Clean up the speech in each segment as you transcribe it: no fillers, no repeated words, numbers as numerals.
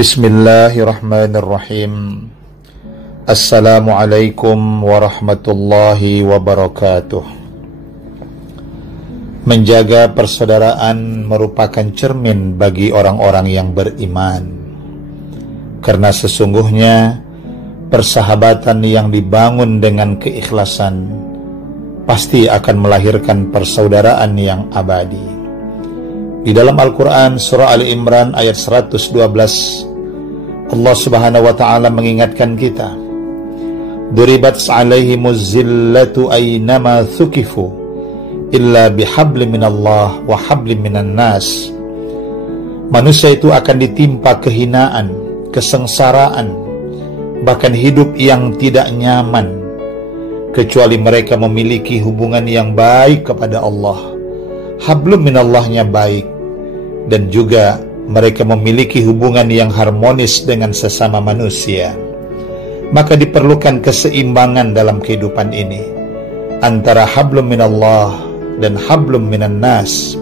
Bismillahirrahmanirrahim. Assalamualaikum warahmatullahi wabarakatuh. Menjaga persaudaraan merupakan cermin bagi orang-orang yang beriman, karena sesungguhnya persahabatan yang dibangun dengan keikhlasan pasti akan melahirkan persaudaraan yang abadi. Di dalam Al-Quran surah Ali Imran ayat 112, Allah subhanahu wa ta'ala mengingatkan kita, Duribat alaihimuz zillatu aynama thukifu illa bihabli minallah wa habli minan nas. Manusia itu akan ditimpa kehinaan, kesengsaraan, bahkan hidup yang tidak nyaman, kecuali mereka memiliki hubungan yang baik kepada Allah. Hablum minallahnya baik, dan juga mereka memiliki hubungan yang harmonis dengan sesama manusia. Maka diperlukan keseimbangan dalam kehidupan ini antara hablum minallah dan hablum minan nas.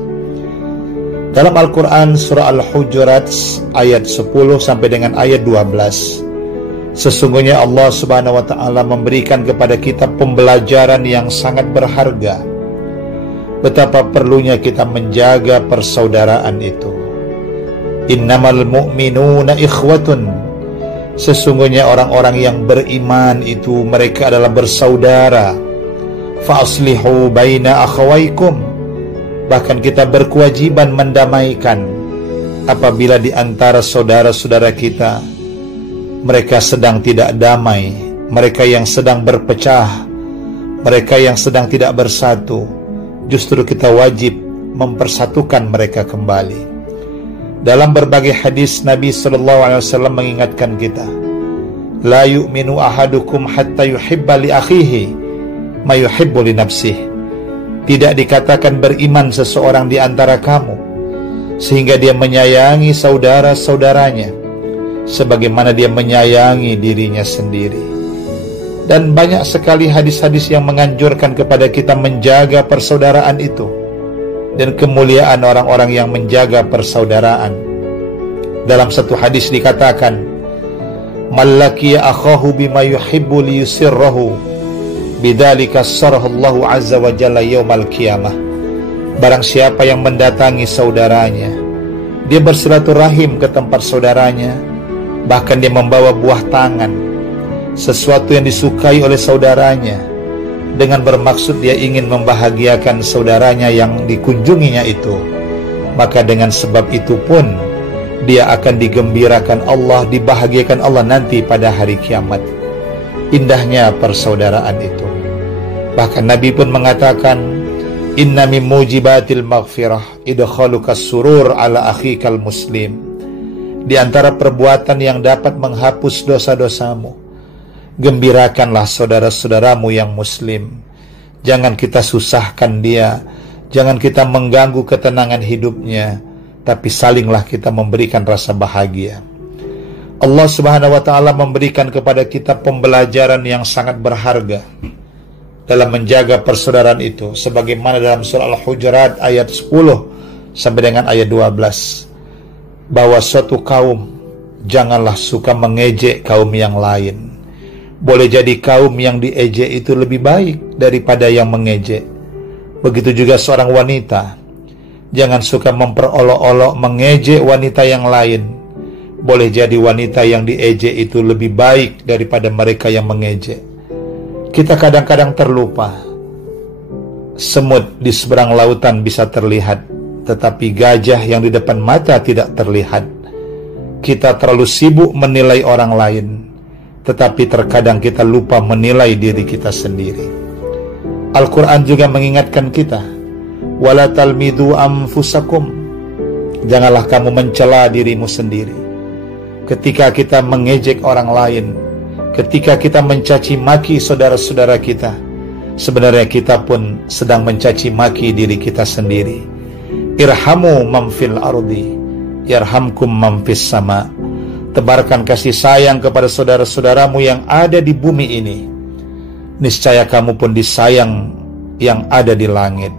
Dalam Al-Quran surah Al-Hujurat ayat 10 sampai dengan ayat 12, sesungguhnya Allah subhanahu wa ta'ala memberikan kepada kita pembelajaran yang sangat berharga, betapa perlunya kita menjaga persaudaraan itu. Innamal mu'minuna ikhwatun, sesungguhnya orang-orang yang beriman itu mereka adalah bersaudara. Fa aslihu baina akhawaikum, bahkan kita berkewajiban mendamaikan apabila di antara saudara-saudara kita mereka sedang tidak damai, mereka yang sedang berpecah, mereka yang sedang tidak bersatu. Justru kita wajib mempersatukan mereka kembali. Dalam berbagai hadis Nabi SAW mengingatkan kita, La yu'minu ahadukum hatta yuhibba li akhihi ma yuhibbu li nafsih. Tidak dikatakan beriman seseorang di antara kamu sehingga dia menyayangi saudara-saudaranya sebagaimana dia menyayangi dirinya sendiri. Dan banyak sekali hadis-hadis yang menganjurkan kepada kita menjaga persaudaraan itu dan kemuliaan orang-orang yang menjaga persaudaraan. Dalam satu hadis dikatakan, Mallakiya akhahu bima yuhibbu liyusirrahu bidzalika sarahullahu azza wa jalla yaumal qiyamah. Barang siapa yang mendatangi saudaranya, dia bersilaturahim ke tempat saudaranya, bahkan dia membawa buah tangan, sesuatu yang disukai oleh saudaranya, dengan bermaksud dia ingin membahagiakan saudaranya yang dikunjunginya itu, maka dengan sebab itu pun dia akan digembirakan Allah, dibahagiakan Allah nanti pada hari kiamat. Indahnya persaudaraan itu. Bahkan Nabi pun mengatakan, Inna min mujibatil maghfirah idkhalukas surur ala akhikal muslim. Di antara perbuatan yang dapat menghapus dosa-dosamu, gembirakanlah saudara-saudaramu yang muslim. Jangan kita susahkan dia, jangan kita mengganggu ketenangan hidupnya, tapi salinglah kita memberikan rasa bahagia. Allah subhanahu wa ta'ala memberikan kepada kita pembelajaran yang sangat berharga dalam menjaga persaudaraan itu, sebagaimana dalam surah Al-Hujurat ayat 10 sampai dengan ayat 12, bahwa suatu kaum janganlah suka mengejek kaum yang lain. Boleh jadi kaum yang diejek itu lebih baik daripada yang mengejek. Begitu juga seorang wanita, jangan suka memperolok-olok mengejek wanita yang lain. Boleh jadi wanita yang diejek itu lebih baik daripada mereka yang mengejek. Kita kadang-kadang terlupa, semut di seberang lautan bisa terlihat, tetapi gajah yang di depan mata tidak terlihat. Kita terlalu sibuk menilai orang lain, tetapi terkadang kita lupa menilai diri kita sendiri. Al-Quran juga mengingatkan kita, Wala talmidu anfusakum, janganlah kamu mencela dirimu sendiri. Ketika kita mengejek orang lain, ketika kita mencaci maki saudara-saudara kita, sebenarnya kita pun sedang mencaci maki diri kita sendiri. Irhamu man fil ardi yarhamkum man fis sama. Tebarkan kasih sayang kepada saudara-saudaramu yang ada di bumi ini, niscaya kamu pun disayang yang ada di langit.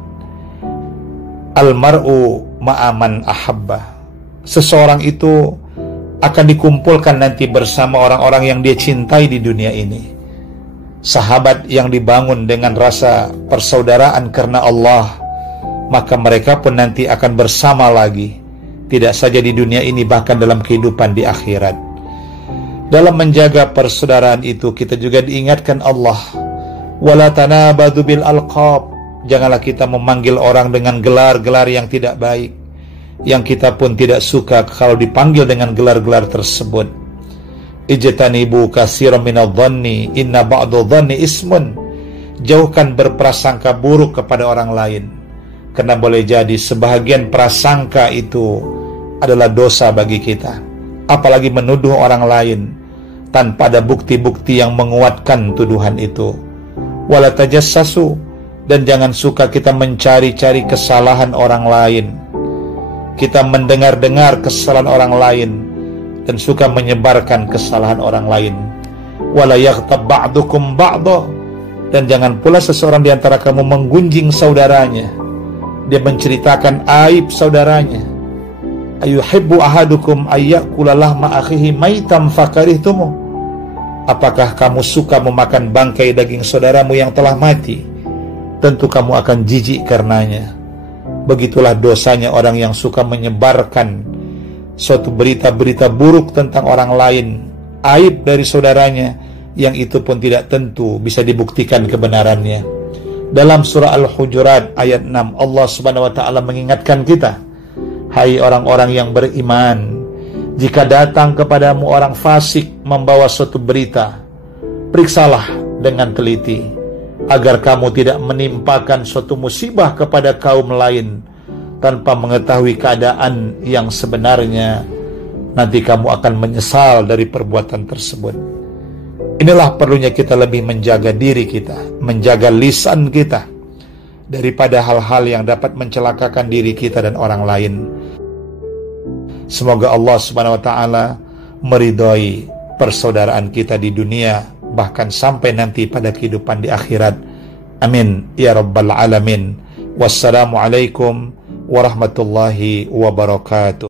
Almar'u ma'aman ahabba, seseorang itu akan dikumpulkan nanti bersama orang-orang yang dia cintai di dunia ini. Sahabat yang dibangun dengan rasa persaudaraan karena Allah, maka mereka pun nanti akan bersama lagi, tidak saja di dunia ini, bahkan dalam kehidupan di akhirat. Dalam menjaga persaudaraan itu, kita juga diingatkan Allah, wala tanabadhu bil alqab, janganlah kita memanggil orang dengan gelar-gelar yang tidak baik, yang kita pun tidak suka kalau dipanggil dengan gelar-gelar tersebut. Ijtanibu katsiran minadh-dhanni inna ba'dadh-dhanni ismun, jauhkan berprasangka buruk kepada orang lain, karena boleh jadi sebahagian prasangka itu adalah dosa bagi kita. Apalagi menuduh orang lain tanpa ada bukti-bukti yang menguatkan tuduhan itu. Wala tajassasu, dan jangan suka kita mencari-cari kesalahan orang lain. Kita mendengar-dengar kesalahan orang lain dan suka menyebarkan kesalahan orang lain. Wala yaghtab ba'dukum ba'dha, dan jangan pula seseorang di antara kamu menggunjing saudaranya. Dia menceritakan aib saudaranya. Ayuhibbu ahadukum ayyakula lahma akhihi maitam fakarihtumu, apakah kamu suka memakan bangkai daging saudaramu yang telah mati? Tentu kamu akan jijik karenanya. Begitulah dosanya orang yang suka menyebarkan suatu berita-berita buruk tentang orang lain, aib dari saudaranya, yang itu pun tidak tentu bisa dibuktikan kebenarannya. Dalam surah Al-Hujurat ayat 6, Allah Subhanahu wa ta'ala mengingatkan kita, hai orang-orang yang beriman, jika datang kepadamu orang fasik membawa suatu berita, periksalah dengan teliti, agar kamu tidak menimpakan suatu musibah kepada kaum lain tanpa mengetahui keadaan yang sebenarnya. Nanti kamu akan menyesal dari perbuatan tersebut. Inilah perlunya kita lebih menjaga diri kita, menjaga lisan kita daripada hal-hal yang dapat mencelakakan diri kita dan orang lain. Semoga Allah Subhanahu wa ta'ala meridhai persaudaraan kita di dunia, bahkan sampai nanti pada kehidupan di akhirat. Amin ya rabbal alamin. Wassalamualaikum warahmatullahi wabarakatuh.